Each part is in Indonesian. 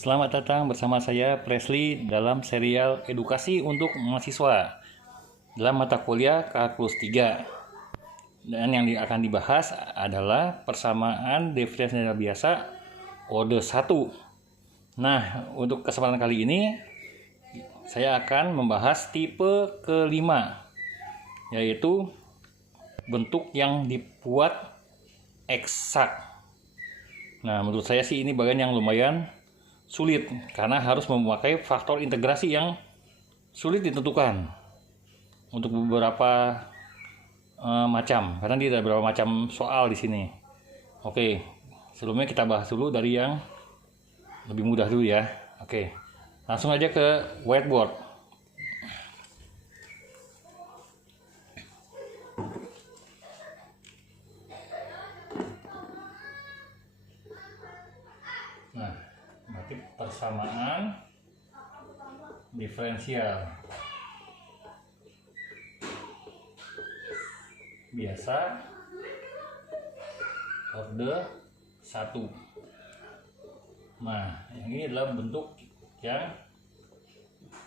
Selamat datang bersama saya Presley dalam serial edukasi untuk mahasiswa dalam mata kuliah Kalkulus 3. Dan yang akan dibahas adalah persamaan diferensial biasa kode 1. Nah, untuk kesempatan kali ini saya akan membahas tipe kelima, yaitu bentuk yang dibuat eksak. Nah, menurut saya sih ini bagian yang lumayan sulit karena harus memakai faktor integrasi yang sulit ditentukan untuk beberapa macam, karena dia ada beberapa macam soal di sini. Oke, sebelumnya kita bahas dulu dari yang lebih mudah dulu ya. Oke, langsung aja ke whiteboard. Nah, berarti persamaan diferensial biasa orde 1. Nah, yang ini adalah bentuk yang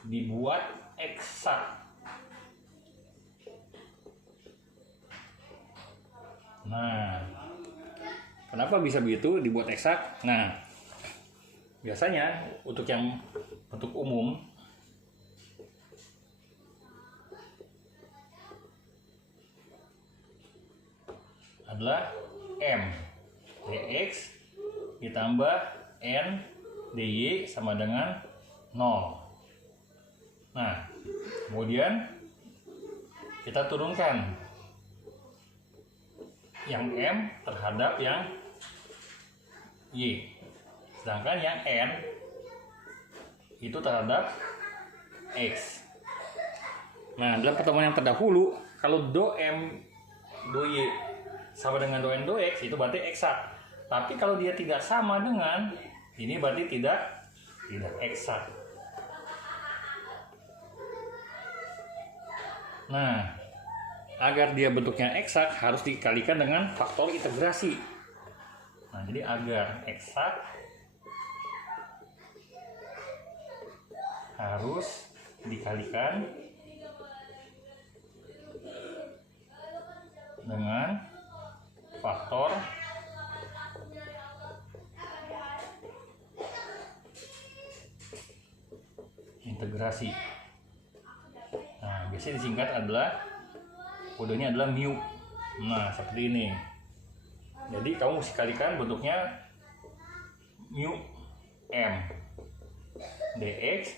dibuat eksak. Nah, kenapa bisa begitu dibuat eksak? Nah, biasanya untuk yang bentuk umum adalah M dx ditambah N dy sama dengan 0. Nah, kemudian kita turunkan yang M terhadap yang Y, sedangkan yang N itu terhadap X. Nah, dalam pertemuan yang terdahulu, kalau do M do Y sama dengan do N do X, itu berarti eksak. Tapi kalau dia tidak sama dengan, ini berarti tidak eksak. Nah, agar dia bentuknya eksak harus dikalikan dengan faktor integrasi. Nah, jadi agar eksak harus dikalikan dengan faktor integrasi. Nah, biasanya disingkat adalah kodenya adalah mu. Nah, seperti ini. Jadi kamu mesti kalikan bentuknya mu M dx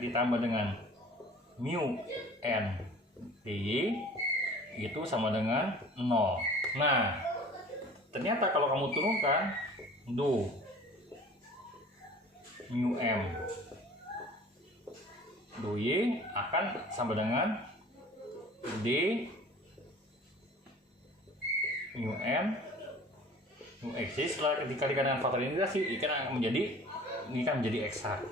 ditambah dengan mu N dy itu sama dengan 0. Nah, ternyata kalau kamu turunkan do mu M do y akan sama dengan d mu N mu x. Jadi setelah dikalikan dengan faktor integrasi, ini kan menjadi eksak.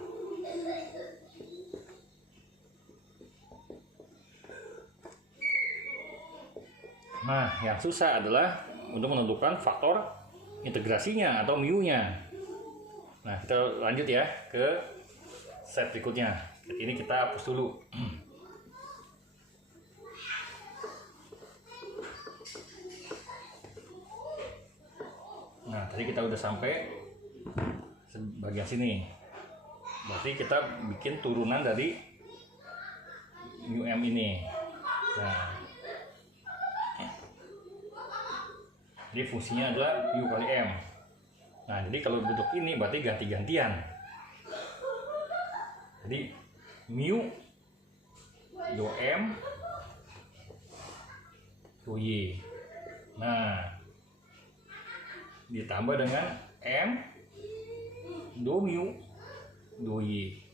Nah, yang susah adalah untuk menentukan faktor integrasinya atau mu-nya. Nah, kita lanjut ya ke step berikutnya. Ini kita hapus dulu. Nah, tadi kita udah sampai bagian sini. Berarti kita bikin turunan dari mu M ini. Nah, jadi fungsinya adalah mu kali M. Nah, jadi kalau bentuk ini berarti ganti-gantian. Jadi mu do M do Y. Nah, ditambah dengan M do mu do Y.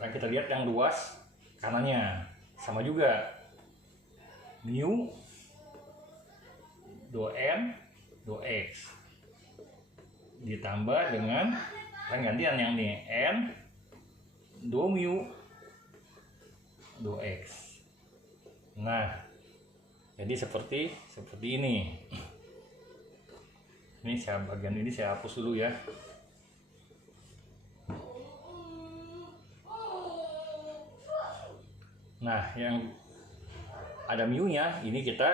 Nah, kita lihat yang luas kanannya sama juga mu do N do X ditambah dengan kan gantian yang nih N do mu do X. Nah, jadi seperti ini. Ini bagian ini saya hapus dulu ya. Nah, yang ada mu-nya ini kita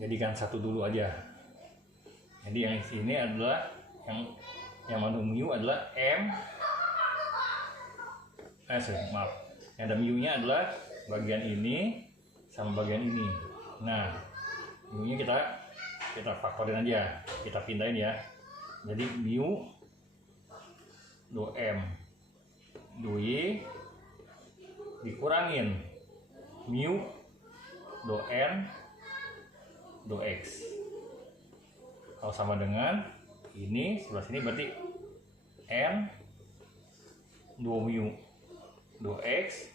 jadikan satu dulu aja. Jadi yang ini adalah yang mengandung mu adalah m. Maaf. Yang ada mu-nya adalah bagian ini sama bagian ini. Nah, mu-nya kita faktorin aja, kita pindahin ya. Jadi mu do m do y dikurangin mu do n do x. Kalau sama dengan ini sebelah sini berarti n do mu do x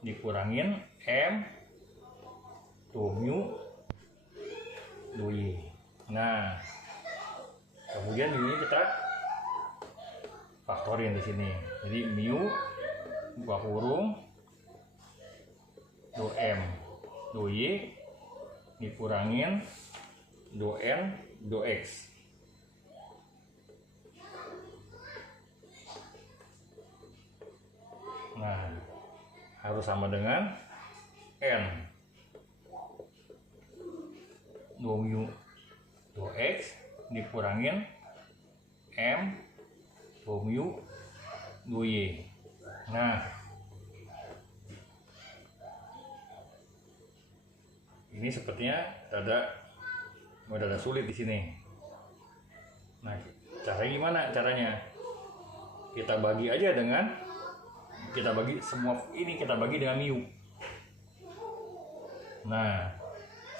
dikurangin m do mu do y. Nah, kemudian ini kita faktorin di sini. Jadi mu buka kurung do m do y dikurangin do n do x. Nah, harus sama dengan n do mu do x dikurangin m do mu do y. Nah, ini sepertinya rada sulit di sini. Nah, caranya gimana? Caranya kita bagi aja kita bagi semua ini, kita bagi dengan mu. Nah,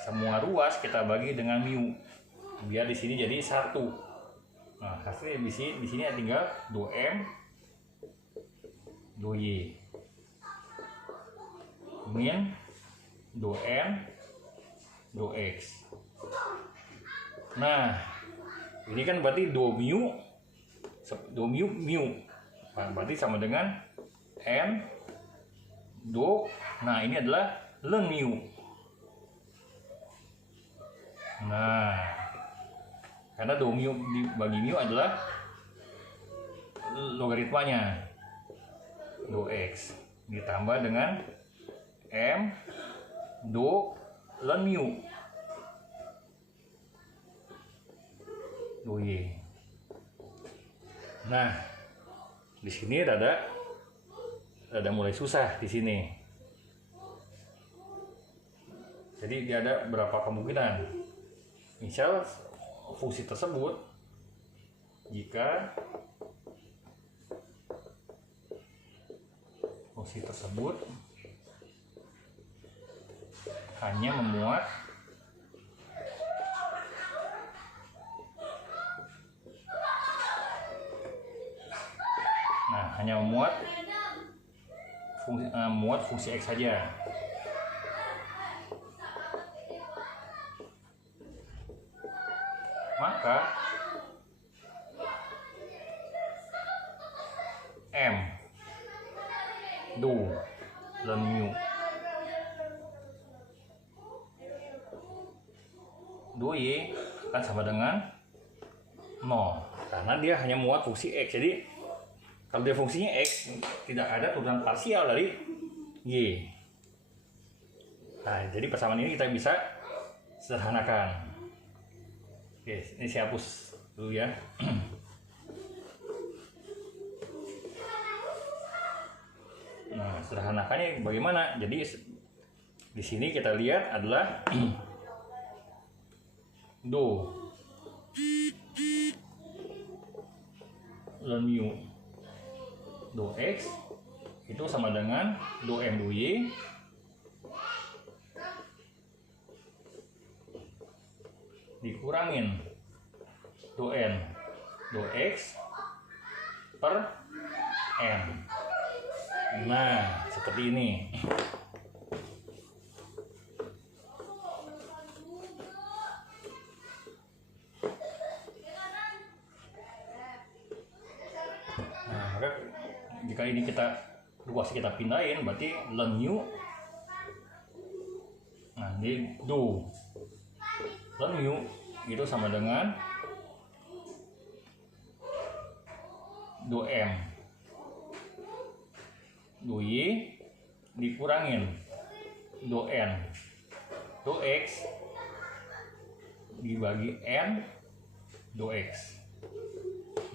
semua ruas kita bagi dengan mu, biar di sini jadi satu. Nah, hasilnya di sini tinggal do m do y min do n do x. Nah, ini kan berarti do mu mu. Nah, berarti sama dengan n do. Nah, ini adalah ln mu. Nah, karena do mu dibagi mu adalah logaritmanya do x ditambah dengan m do ln mu do y. Nah, di sini rada mulai susah di sini. Jadi dia ada berapa kemungkinan. Misal fungsi tersebut jika fungsi tersebut hanya memuat fungsi x saja. Maka m do ln mu do y akan sama dengan 0, karena dia hanya muat fungsi x. Jadi kalau dia fungsinya x, tidak ada turunan parsial dari y. Nah, jadi persamaan ini kita bisa sederhanakan. Oke, ini saya hapus dulu ya. Nah, sederhanakannya bagaimana? Jadi di sini kita lihat adalah do ln mu do x itu sama dengan do m do y dikurangin do n do x per n. Nah, seperti ini. Nah, maka jika ini ruas kita pindahin, berarti ln mu. Nah, ini do ln mu itu sama dengan do m do y dikurangin do n do x dibagi n do x.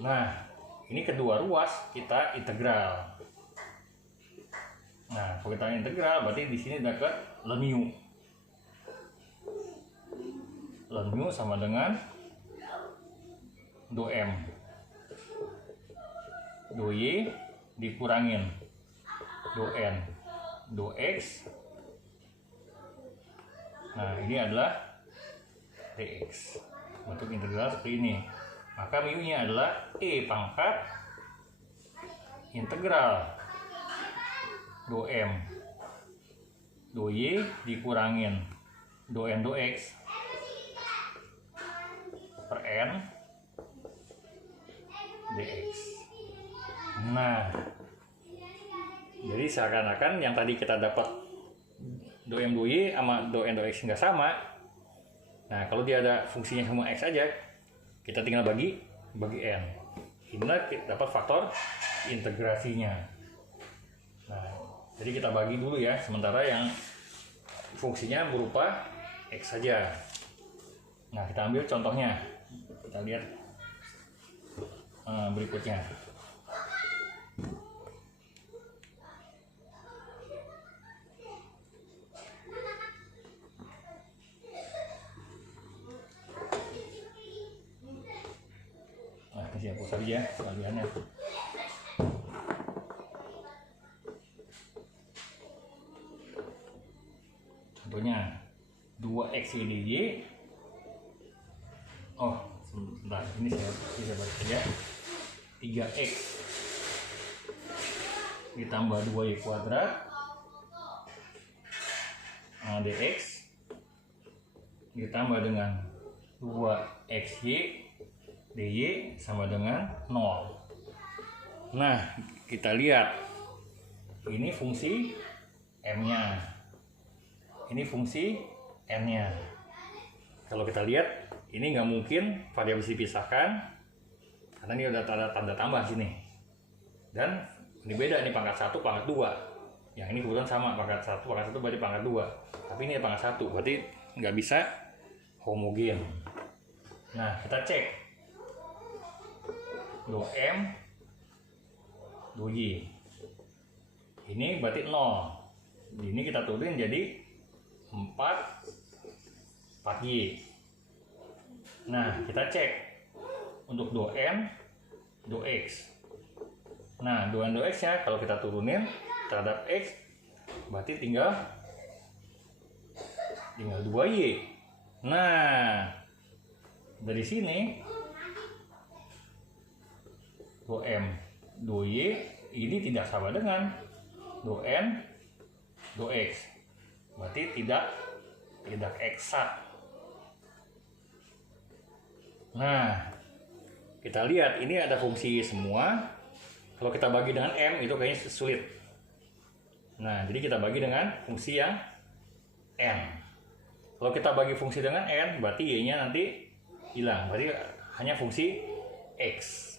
Nah, ini kedua ruas kita integral. Nah, kalau kita integral berarti di sini dapat ln mu. Ln mu sama dengan do m do y dikurangin do n do x. Nah, ini adalah dx. Bentuk integral seperti ini. Maka mu nya adalah e pangkat integral do m do y dikurangin do n do x per n dx. Nah, jadi seakan-akan yang tadi kita dapat do m do y sama do n do x nggak sama. Nah, kalau dia ada fungsinya sama x aja, kita tinggal bagi n. Inilah kita dapat faktor integrasinya. Nah, jadi kita bagi dulu ya, sementara yang fungsinya berupa x saja. Nah, kita ambil contohnya. Kita lihat berikutnya. Nah, ini hapus saja kaliannya. Contohnya 2x dy. Oh, sebentar, ini saya bisa baca saja. 3x ditambah 2y kuadrat dx ditambah dengan 2xy dy sama dengan 0. Nah, kita lihat ini fungsi m-nya, ini fungsi n-nya. Kalau kita lihat ini nggak mungkin variabel dipisahkan karena ini udah tanda tambah sini. Dan ini beda, ini pangkat 1 pangkat 2. Yang ini kebetulan sama, pangkat 1 berarti pangkat 2. Tapi ini pangkat 1 berarti nggak bisa homogen. Nah, kita cek do m do y. Ini berarti 0. Ini kita turunin jadi 4y. Nah, kita cek untuk do n do x. Nah, do n do x nya kalau kita turunin terhadap x berarti tinggal 2y. Nah, dari sini do m do y ini tidak sama dengan do n do x. Berarti tidak eksak. Nah, kita lihat ini ada fungsi semua. Kalau kita bagi dengan m itu kayaknya sulit. Nah, jadi kita bagi dengan fungsi yang n. Kalau kita bagi fungsi dengan n, berarti y-nya nanti hilang. Berarti hanya fungsi x.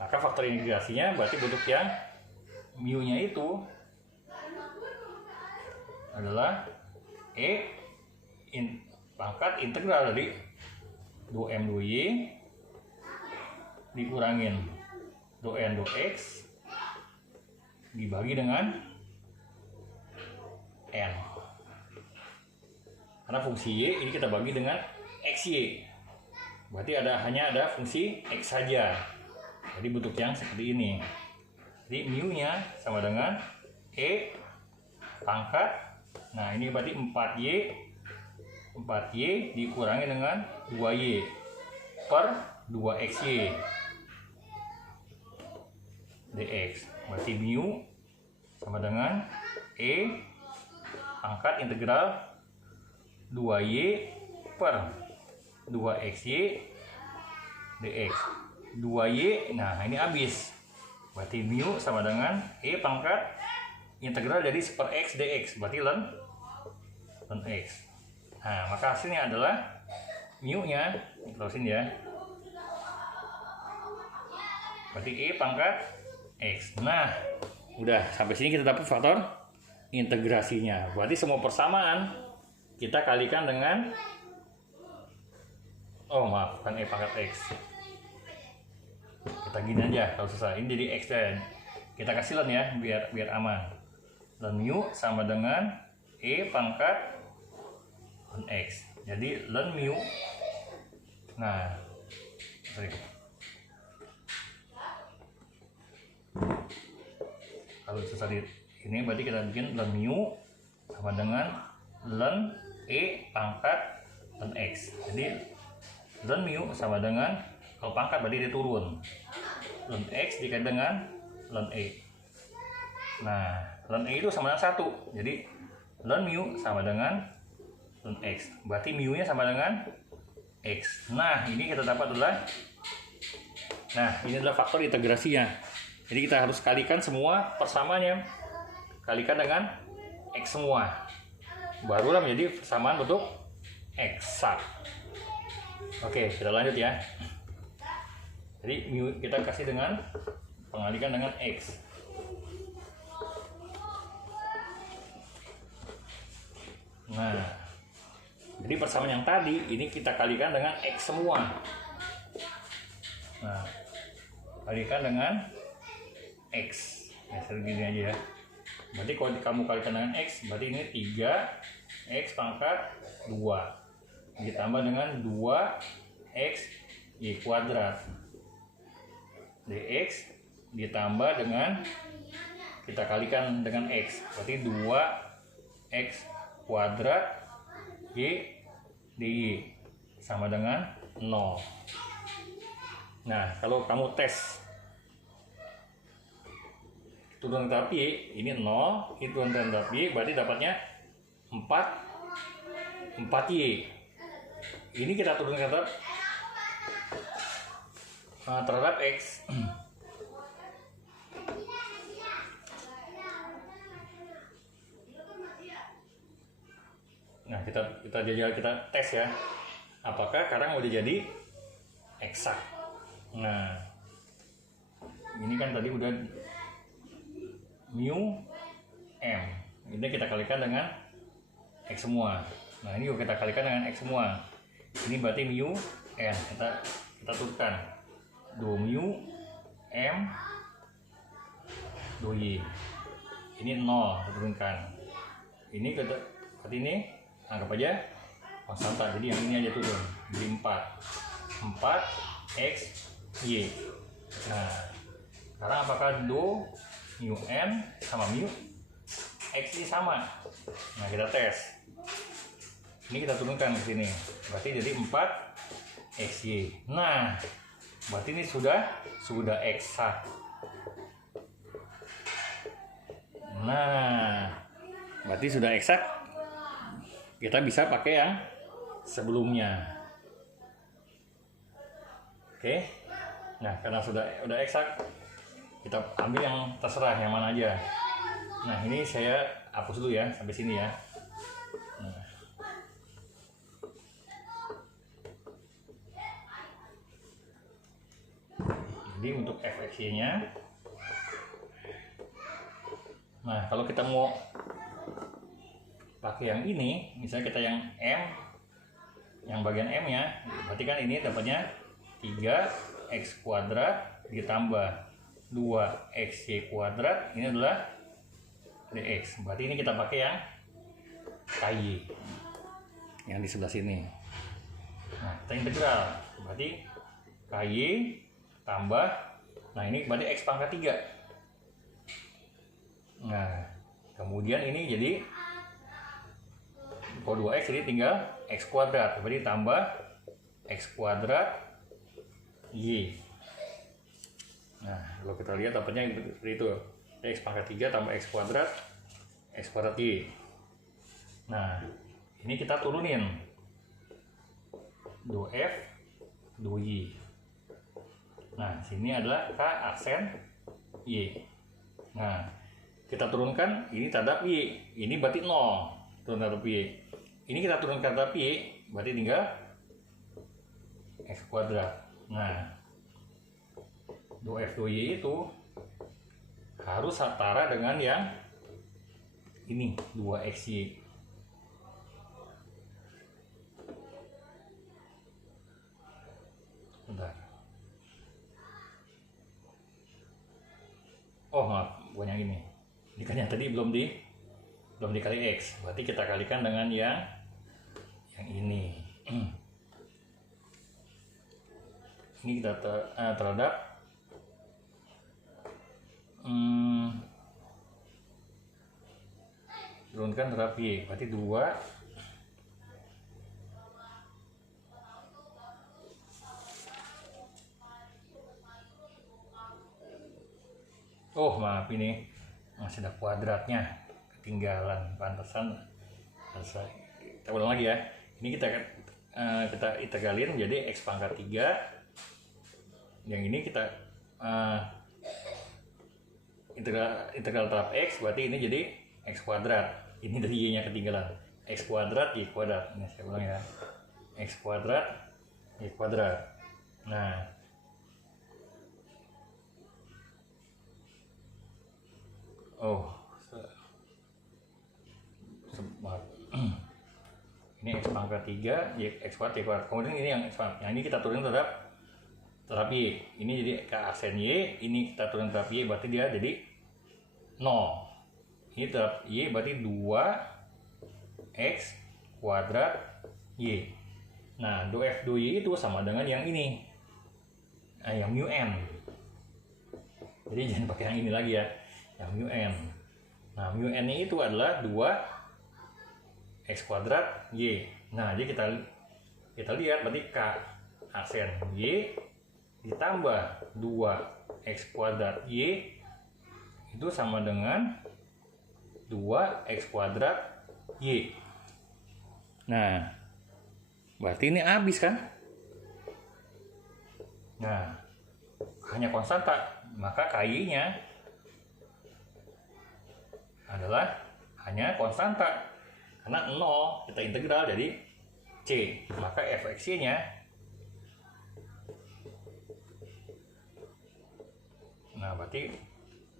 Maka faktor integrasinya berarti bentuk yang mu-nya itu adalah pangkat integral dari do m do y dikurangin do n do x dibagi dengan n. Karena fungsi y ini kita bagi dengan xy. Berarti hanya ada fungsi x saja. Jadi bentuk yang seperti ini. Jadi mu-nya sama dengan pangkat. Nah, ini berarti 4y dikurangi dengan 2y per 2xy dx. Berarti mu sama dengan pangkat integral 2y per 2xy dx. 2y, nah ini habis. Berarti mu sama dengan pangkat integral dari 1/x dx. Berarti ln x. Nah, maka hasilnya adalah mu-nya, terusin ya. Berarti pangkat x. Nah, udah sampai sini kita dapat faktor integrasinya. Berarti semua persamaan kita kalikan dengan, oh maaf, bukan E pangkat X. Kita gini aja kalau susah. Ini jadi X dan kita kasih ln ya, biar aman. Ln mu sama dengan E pangkat ln X. Jadi ln mu, nah sorry, kalau susah di ini berarti kita bikin ln mu sama dengan ln E pangkat ln X. Jadi ln mu sama dengan, kalau pangkat berarti dia turun, ln X dikali dengan ln E. Nah, ln E itu sama dengan 1. Jadi ln mu sama dengan ln X. Berarti mu nya sama dengan X. Nah, ini kita dapat adalah, nah ini adalah faktor integrasinya. Jadi kita harus kalikan semua persamaannya, kalikan dengan X semua, barulah menjadi persamaan bentuk eksak. Oke, kita lanjut ya. Jadi mu kita kasih dengan pengalikan dengan X. Nah, jadi persamaan yang tadi ini kita kalikan dengan X semua. Nah, kalikan dengan X. Ya, segini aja ya. Berarti kalau kamu kalikan dengan X, berarti ini 3 X pangkat 2 ditambah dengan 2 X Y kuadrat dx ditambah dengan, kita kalikan dengan X, berarti 2 X kuadrat Y dy sama dengan 0. Nah, kalau kamu tes turunan tahap Y, ini 0, itu turunan tahap Y, berarti dapatnya 4Y. Ini kita turunkan terhadap X. Nah, kita tes ya, apakah sekarang udah jadi eksak. Nah, ini kan tadi udah mu m, ini kita kalikan dengan X semua. Nah, ini juga kita kalikan dengan X semua. Ini berarti mu n, kita turunkan 2 mu m 2y. Ini 0, kita turunkan. Ini berarti ini anggap aja konstanta, jadi yang ini aja turun, jadi 4 X Y. Nah, sekarang apakah mu n sama mu X ini sama? Nah, kita tes. Ini kita turunkan ke sini, berarti jadi 4 XY. Nah, berarti ini sudah eksak. Nah, berarti sudah eksak. Kita bisa pakai yang sebelumnya. Oke. Nah, karena sudah eksak, kita ambil yang terserah, yang mana aja. Nah, ini saya hapus dulu ya, sampai sini ya. Nah. Jadi untuk fx-nya, nah kalau kita mau pakai yang ini, misalnya kita yang M, yang bagian M ya, berarti kan ini dapatnya 3x kuadrat ditambah 2xy kuadrat, ini adalah dx. Berarti ini kita pakai yang KY, yang di sebelah sini. Nah, kita integral, berarti KY tambah, nah ini berarti x pangkat 3. Nah, kemudian ini jadi kalau 2x jadi tinggal x kuadrat, berarti tambah x kuadrat y. Nah, kalau kita lihat dapatnya seperti itu, x pangkat 3 tambah x kuadrat y. Nah, ini kita turunin 2f 2y. Nah, sini adalah k aksen y. Nah, kita turunkan ini terhadap y, ini berarti 0 turun terhadap y. Ini kita turunkan terhadap y, berarti tinggal x kuadrat. Nah, 2f 2y itu harus setara dengan yang ini 2xy. Bentar. Oh maaf, bukan yang ini. Ini kan yang tadi belum dikali x. Berarti kita kalikan dengan yang ini. Ini kita terhadap turunkan terhadap y. Berarti 2 oh maaf, ini masih ada kuadratnya ketinggalan, pantesan. Kita ulang lagi ya. Ini kita integralin menjadi x pangkat 3. Yang ini kita integral terhadap x, berarti ini jadi x kuadrat. Ini dari y nya ketinggalan, x kuadrat y kuadrat. Ini saya ulang ya, x kuadrat y kuadrat. Nah, ini x pangkat 3 y x kuadrat y kuadrat. Kemudian ini yang x pangkat. Yang ini kita turunin terhadap y. Ini jadi ke aksen y, ini kita turunin terhadap y, berarti dia jadi 0. Ini terhadap y berarti 2x kuadrat y. Nah, 2f 2y itu sama dengan yang ini, yang mu n. Jadi jangan pakai yang ini lagi ya, yang mu n. Nah, mu n itu adalah 2x kuadrat y. Nah, jadi kita lihat berarti k aksen y ditambah 2x kuadrat y itu sama dengan 2x kuadrat y. Nah, berarti ini habis kan? Nah, hanya konstanta, maka KY-nya adalah hanya konstanta. Karena 0 kita integral jadi C, maka fxy-nya nah berarti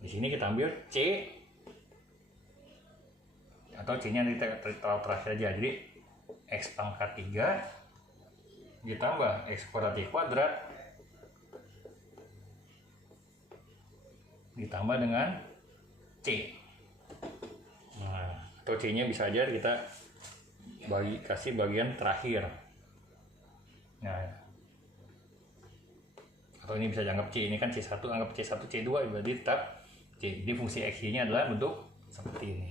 di sini kita ambil C atau C-nya kita terakhir aja. Jadi x pangkat 3 ditambah x kuadrat y kuadrat ditambah dengan C. Nah, atau C-nya bisa aja kita kasih bagian terakhir. Nah, atau ini bisa dianggap C, ini kan C1, anggap C1 C2 berarti tetap C. Jadi fungsi x-y-nya adalah bentuk seperti ini.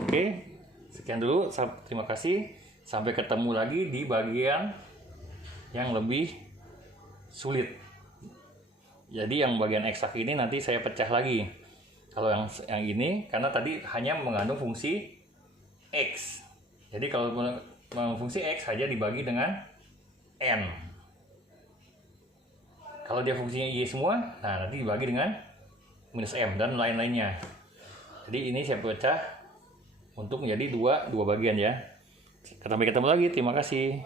Oke, sekian dulu, terima kasih. Sampai ketemu lagi di bagian yang lebih sulit. Jadi yang bagian eksak ini nanti saya pecah lagi. Kalau yang ini karena tadi hanya mengandung fungsi x. Jadi kalau mengandung fungsi x saja dibagi dengan n. Kalau dia fungsinya y semua, nah nanti dibagi dengan minus m dan lain-lainnya. Jadi ini saya pecah untuk menjadi dua bagian ya. Sampai ketemu lagi, terima kasih.